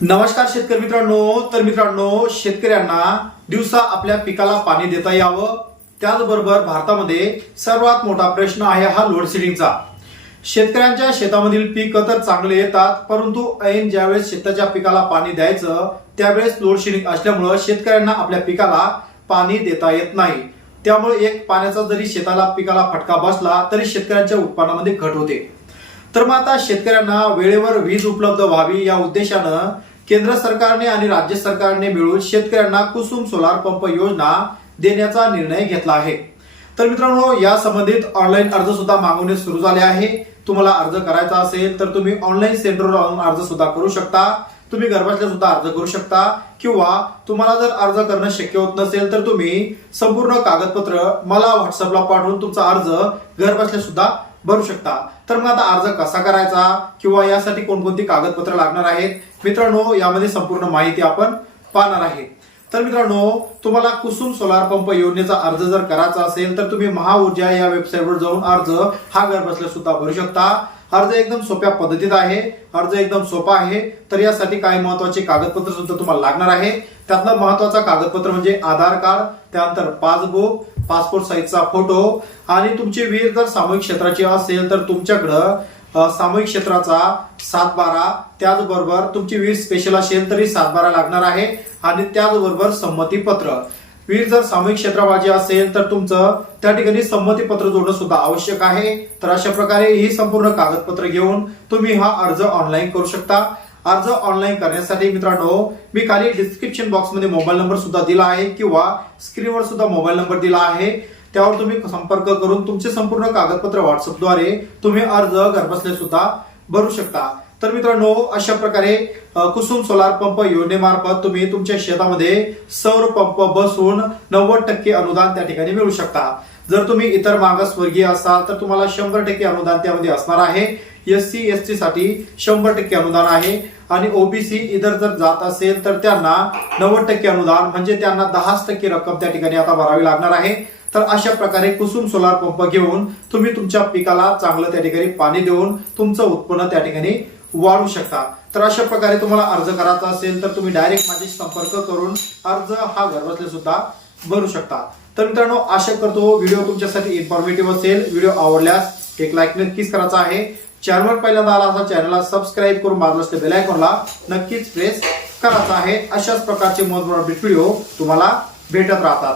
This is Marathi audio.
नमस्कार शेतकरी मित्रांनो. तर मित्रांनो शेतकऱ्यांना दिवसा आपल्या पिकाला पाणी देता यावं. त्याचबरोबर भारतामध्ये सर्वात मोठा प्रश्न आहे हा लोडशेडिंगचा शेतकऱ्यांच्या शेतामधील पीक तर चांगले येतात परंतु ऐन ज्यावेळेस शेताच्या पिकाला पाणी द्यायचं त्यावेळेस लोडशेडिंग असल्यामुळं शेतकऱ्यांना आपल्या पिकाला पाणी देता येत नाही. त्यामुळे एक पाण्याचा जरी शेताला पिकाला फटका बसला तरी शेतकऱ्यांच्या उत्पन्नामध्ये घट होते. तर मग आता शेतकऱ्यांना वेळेवर वीज उपलब्ध व्हावी या उद्देशानं केंद्र सरकारने आणि राज्य सरकारने मिळून शेतकऱ्यांना कुसुम सोलार पंप योजना देण्याचा निर्णय घेतला आहे. तर मित्रांनो या संबंधित ऑनलाईन अर्ज सुद्धा मागवणे सुरू झाले आहे. तुम्हाला अर्ज करायचा असेल तर तुम्ही ऑनलाईन सेंटरवर लावून अर्ज सुद्धा करू शकता. तुम्ही घरबसल्या सुद्धा अर्ज करू शकता किंवा तुम्हाला जर अर्ज करणं शक्य होत नसेल तर तुम्ही संपूर्ण कागदपत्र मला व्हॉट्सअपला पाठवून तुमचा अर्ज घरबसल्या सुद्धा भरू शकता. तर मग आता अर्ज कसा करायचा किंवा यासाठी कोणकोणती कागदपत्र लागणार आहेत? मित्रांनो यामध्ये संपूर्ण माहिती आपण पाहणार आहे. तर मित्रांनो तुम्हाला कुसुम सोलार पंप योजनेचा अर्ज जर करायचा असेल तर तुम्ही महाऊर्जा या वेबसाईटवर जाऊन अर्ज हा घर बसल्या सुद्धा भरू शकता. अर्ज एकदम सोप्या पद्धतीत आहे. अर्ज एकदम सोपा आहे. तर यासाठी काही महत्त्वाचे कागदपत्र सुद्धा तुम्हाला लागणार आहे. त्यातलं महत्वाचं कागदपत्र म्हणजे आधार कार्ड त्यानंतर पासबुक पासपोर्ट साईजचा फोटो आणि तुमची वीर जर सामूहिक क्षेत्राची असेल तर तुमच्याकडं सामूहिक क्षेत्राचा सात बारा त्याचबरोबर तुमची वीज स्पेशल असेल तरी सात बारा लागणार आहे आणि त्याचबरोबर संमती पत्र जर सामूहिक क्षेत्राबाजी असेल तर तुमचं त्या ठिकाणी संमती पत्र जोडणं सुद्धा आवश्यक आहे. तर अशा प्रकारे ही संपूर्ण कागदपत्र घेऊन तुम्ही हा अर्ज ऑनलाईन करू शकता. अर्ज ऑनलाईन करण्यासाठी मित्रांनो मी खाली डिस्क्रिप्शन बॉक्समध्ये मोबाईल नंबर सुद्धा दिला आहे किंवा स्क्रीनवर सुद्धा मोबाईल नंबर दिला आहे. त्यावर तुम्ही संपर्क करून तुमचे संपूर्ण कागदपत्र व्हॉट्सअपद्वारे तुम्ही अर्ज घरबसल्या सुद्धा भरू शकता. तर मित्रांनो अशा प्रकारे कुसुम सोलार पंप योजनेमार्फत तुम्ही तुमच्या शेतामध्ये सौर पंप बसून नव्वद टक्के अनुदान त्या ठिकाणी मिळू शकता. जर तुम्ही इतर मागासवर्गीय असाल तर तुम्हाला शंभर टक्के अनुदान त्यामध्ये असणार आहे. एस सी एस टी साठी शंभर टक्के अनुदान आहे. आणि ओबीसी इतर जर जात असेल तर त्यांना नव्वद टक्के अनुदान म्हणजे त्यांना दहाच टक्के रक्कम त्या ठिकाणी आता भरावी लागणार आहे. तर अशा प्रकारे कुसुम सोलार पंप घेऊन तुम्ही तुमच्या पिकाला चांगलं त्या ठिकाणी पाणी देऊन तुमचं उत्पन्न त्या ठिकाणी वाढू शकता. तर अशा प्रकारे तुम्हाला अर्ज करायचा असेल तर तुम्ही डायरेक्ट माझ्याशी संपर्क करून अर्ज हा घरबसल्या सुद्धा भरू शकता. तर मित्रांनो आशा करतो हो, व्हिडिओ तुमच्यासाठी इन्फॉर्मेटिव्ह असेल. व्हिडिओ आवडल्यास एक लाईक नक्कीच करायचा आहे. चॅनलवर पहिल्यांदा आला असा चॅनलला सबस्क्राईब करून बाजूला बेल आयकॉनला नक्कीच प्रेस करायचा आहे. अशाच प्रकारचे महत्त्वपूर्ण व्हिडिओ तुम्हाला भेटत राहतात.